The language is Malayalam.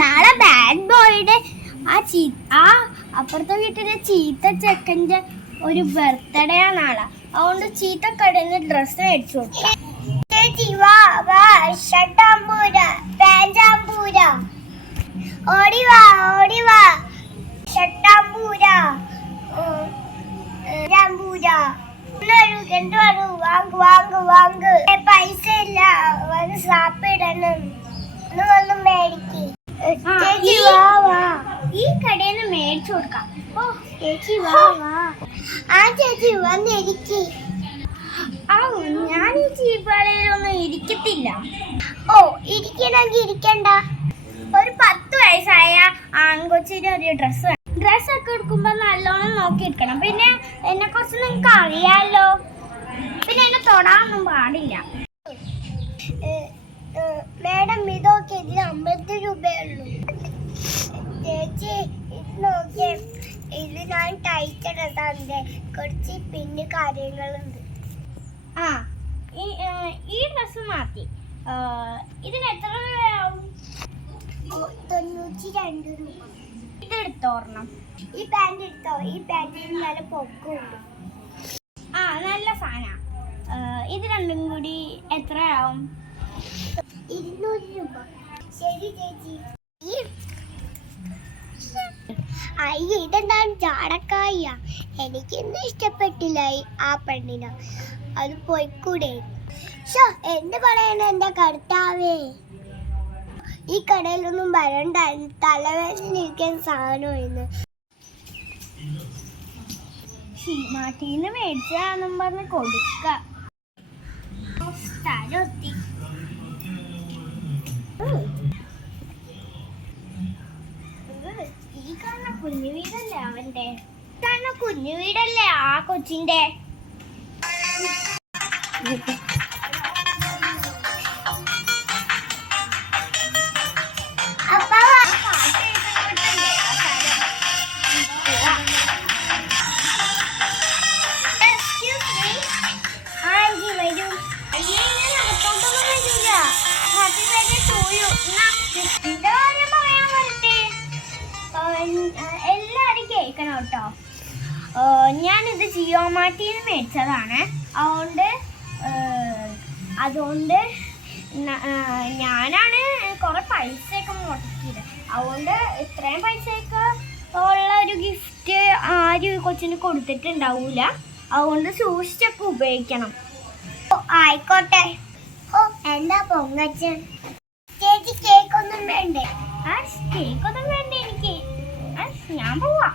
നാളെ ബാഡ് ബോയുടെ ആ അപ്പുറത്തെ വീട്ടിലെ ചീത്ത ചെക്കൻ്റെ ഒരു ബർത്ത്ഡേ ആണ് നാളെ. അതുകൊണ്ട് ചീത്ത കടയിൽ നിന്ന് ഡ്രസ്സ് മേടിച്ചു കൊടുക്കാം. ഓടി വാ ഷട്ടാമ്പൂര വാങ്ങ് പൈസ ഇല്ല, സാപ്പിടണം ഒന്നും മേടിക്ക്. ഈ കടയിൽ നിന്ന് മേടിച്ചു കൊടുക്കാം. ഓ ചേച്ചി വാ. ആ ചേച്ചി വന്നിരിക്കി. ഞാൻ ഈ ചീപ്പാളയിലൊന്നും ഇരിക്കത്തില്ല. ഓ ഇരിക്കണമെങ്കിൽ ഇരിക്കണ്ട. ഒരു 10 വയസ്സായ ആൺകൊച്ചിന് ഒരു ഡ്രസ്സൊക്കെ എടുക്കുമ്പോൾ നല്ലോണം നോക്കിയിരിക്കണം. പിന്നെ എന്നെ കുറിച്ച് നിങ്ങൾക്ക് അറിയാമല്ലോ. പിന്നെ എന്നെ തൊടാനൊന്നും പാടില്ല. മാഡം ഇതൊക്കെ ഇതിന് 50 രൂപയുള്ളൂ. ചേച്ചി ഇത് നോക്കിയേ, ഇത് ഞാൻ ടൈറ്റ് ഇടതാണ്ട് കുറച്ച് പിന്നെ കാര്യങ്ങളുണ്ട്. ഈ ഡ്രസ്സ് മാറ്റി ഇതിന് എത്ര രൂപയാവും? 92 രൂപ. ഇതെടുത്തോർണം. ഈ പാൻറ് എടുത്തോ. ഈ പാൻറ്റിന് നല്ല പൊക്കമുണ്ട്. നല്ല സാധന. ഇത് രണ്ടും കൂടി എത്രയാവും? 200 രൂപ. ശരി ചേച്ചി. അയ്യ ഇതെന്താണ് ചാടക്കായ? എനിക്കൊന്നും ഇഷ്ടപ്പെട്ടില്ല ആ പെണ്ണിന. അത് പോയിക്കൂടെ? എന്ത് പറയണ എന്റെ കർത്താവേ. ഈ കടയിലൊന്നും വരണ്ട, തലവേദന ഇരിക്കാൻ സാധനമായിരുന്നു. മാറ്റീന്ന് മേടിച്ചാന്നും പറഞ്ഞ് കൊടുക്ക. സ്ഥലത്തി ഈ കാണുന്ന കുഞ്ഞു വീടല്ലേ അവന്റെ? കാണുന്ന കുഞ്ഞു വീടല്ലേ ആ കൊച്ചിന്റെ? എല്ലാരും കേൾക്കണം കേട്ടോ. ഞാനിത് ജിയോ മാർട്ടിന്ന് മേടിച്ചതാണ്. അതുകൊണ്ട് ഞാനാണ് കുറെ പൈസയൊക്കെ മുടക്കിയത്. അതുകൊണ്ട് ഇത്രയും പൈസയൊക്കെ ഉള്ള ഒരു ഗിഫ്റ്റ് ആരും കൊച്ചിന് കൊടുത്തിട്ടുണ്ടാവൂല. അതുകൊണ്ട് സൂക്ഷിച്ചൊക്കെ ഉപയോഗിക്കണം. ആയിക്കോട്ടെ. എന്താ പൊങ്ങച്ചൻ? ചേച്ചി കേക്കൊന്നും വേണ്ടേ? കേക്കൊന്നും വേണ്ട എനിക്ക്. ഞാൻ പോവാ.